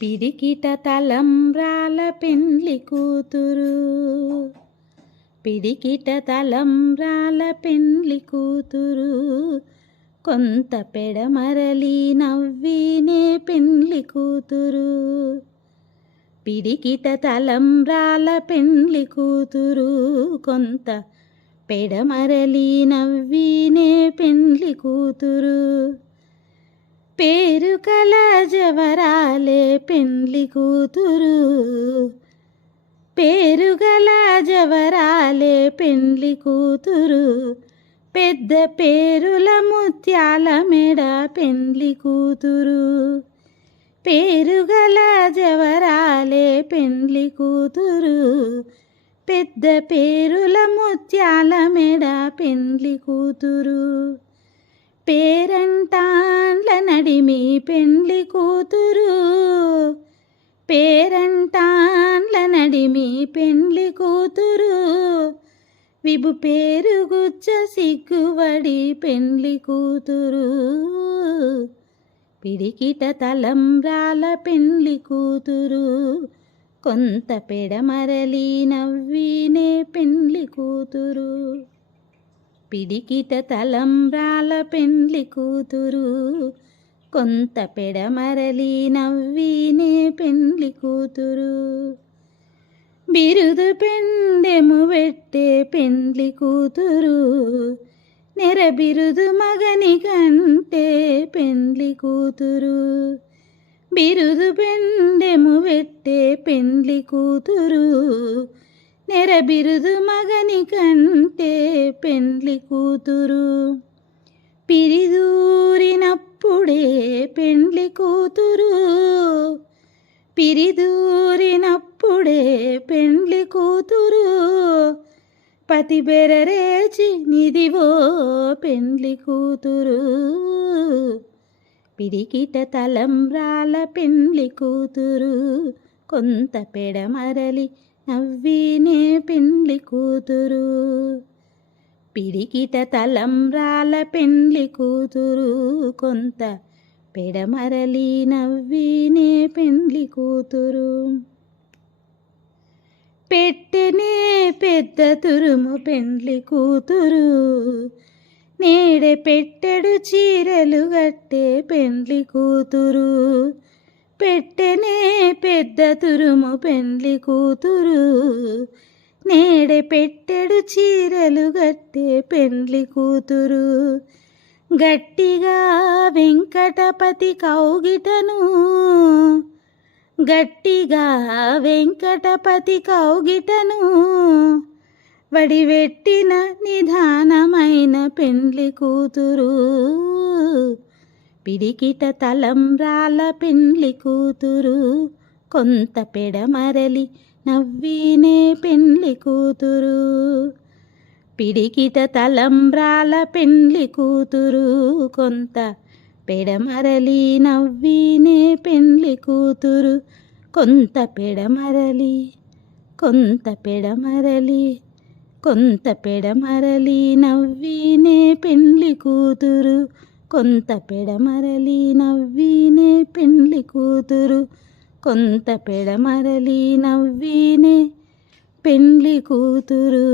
పిడికిట తలంబ్రాల పెండ్లి కూతురు, పిడికిట తలంబ్రాల పెండ్లి కూతురు, కొంత పెడమరలి నవ్వినే పెండ్లి కూతురు. పిడికిట తలంబ్రాల పెండ్లి కూతురు, కొంత పెడమరలి నవ్వినే పెండ్లి కూతురు. పేరు కల జవరాలే పెండ్లి కూతురు, పేరు గల జవరాలే పెండ్లి కూతురు, పెద్ద పేరుల ముత్యాల మెడ పెండ్లి కూతురు. పేరు గల జవరాలే పెండ్లి కూతురు, పెద్ద పేరుల ముత్యాల మెడ పెండ్లి కూతురు. పేరంటాండ్ల నడిమి పెండ్లి కూతురు, పేరంటాండ్ల నడిమి పెండ్లి కూతురు, విభు పేరుగుచ్చ సిగ్గువడి పెండ్లి కూతురు. పిడికిట తలంబ్రాల పెండ్లి కూతురు, కొంత పెడమరలి నవ్వినే పెండ్లి కూతురు. పిడికిట తలంబ్రాల పెండ్లి కూతురు, కొంత పెడమరలి నవ్వినే పెండ్లి కూతురు. బిరుదు పెండెము పెట్టే పెండ్లి కూతురు, నెర బిరుదు మగని కంటే పెండ్లి కూతురు. బిరుదు పెండెము పెట్టే పెండ్లి కూతురు, నెర బిరుదు మగని కంటే పెండ్లి కూతురు. పిరిదూరినప్పుడే పెండ్లి కూతురు, పిరిదూరినప్పుడే పెండ్లి కూతురు, పతి బెరరేచి నిదివో పెండ్లి కూతురు. పిడికిట తలంబ్రాల పెండ్లి కూతురు, కొంత పెడమరలి నవ్వినే పెండ్లి కూతురు. పిడికిట తలంబ్రాల పెండ్లి కూతురు, కొంత పెడమరలి నవ్వినే పెండ్లి కూతురు. పెట్టెనే పెద్ద తురుము పెండ్లి కూతురు, నేడే పెట్టెడు చీరలు గట్టే పెండ్లి కూతురు. పెట్టెనే పెద్ద తురుము పెండ్లి కూతురు, నేడే పెట్టెడు చీరలు గట్టే పెండ్లి కూతురు. గట్టిగా వెంకటపతి కౌగిటను, గట్టిగా వెంకటపతి కౌగిటను, వడివెట్టిన నిదానమైన పెండ్లి కూతురు. పిడికిట తలంబ్రాల పెండ్లి కూతురు, కొంత పెడమరలి నవ్వినే పెండ్లి కూతురు. పిడికిట తలంబ్రాల పెండ్లి కూతురు, కొంత పెడమరలి నవ్వినే పెండ్లి కూతురు. కొంత పెడమరలి, కొంత పెడమరలి, కొంత పెడమరలి నవ్వినే పెండ్లి కూతురు. కొంత పెడమరలి నవ్వినే పెండ్లి కూతురు, కొంత పెడమరలి నవ్వినే పెండ్లి కూతురు.